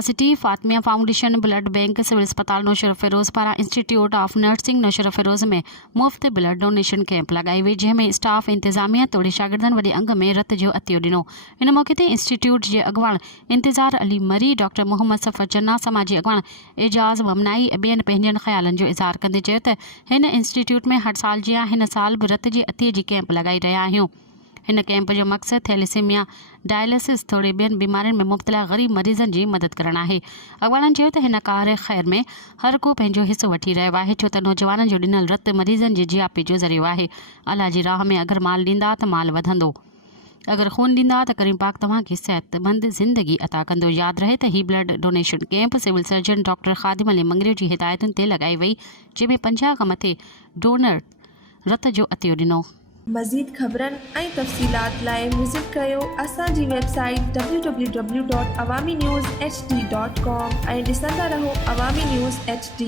सिटी Fatimiya foundation blood bank civil अस्पताल नौशर फिरोज़ पारां institute of nursing Naushahro Feroze में मुफ़्त ब्लड डोनेशन कैंप लगाई वई, जंहिंमें स्टाफ इंतजामिया तोड़े शागिर्दनि वॾे अंग में रत जो अतियो ॾिनो। इन मौक़े ते इंस्टीट्यूट जे अॻुवाण इंतज़ार अली मरी, डॉक्टर मोहम्मद सफ़र चन्ना, समाजी अॻुवाण एजाज़ ममनाई ॿियनि पंहिंजनि ख़्यालनि जो इज़हार कंदे चयो त हिन इंस्टीट्यूट में हर साल जियां हिन साल बि रत जे अतीअ जी कैंप लगाई रहिया आहियूं। हिन कैंप जो मक़सदु थैलेसीमिया, डायलिसिस तोड़े ॿियनि बीमारियुनि में मुब्तला ग़रीब मरीज़नि जी मदद करणु आहे। अॻवाणनि चयो त हिन कार ख़ैर में हर को पंहिंजो हिसो वठी रहियो आहे, छो त नौजवाननि जो ॾिनल रत मरीज़नि जी जियापे जो ज़रियो आहे। अल्लाह जी राह में अगरि माल ॾींदा त माल वधंदो, अगर खून ॾींदा त करीम पाक तव्हांखे सेहतमंद ज़िंदगी अता कंदो। यादि रहे त ही blood donation camp civil surgeon doctor Khadim Ali Mangrio ji हिदायतुनि ते लॻाई वई, जंहिंमें 50 खां मथे डोनर रत जो अतियो ॾिनो। मज़ीद ख़बरनि ऐं तफ़सीलात लाइ विज़िट कयो असांजी वेबसाइट www.awamiNewsHD.com ऐं ॾिसंदा रहो अवामी न्यूज़ HD।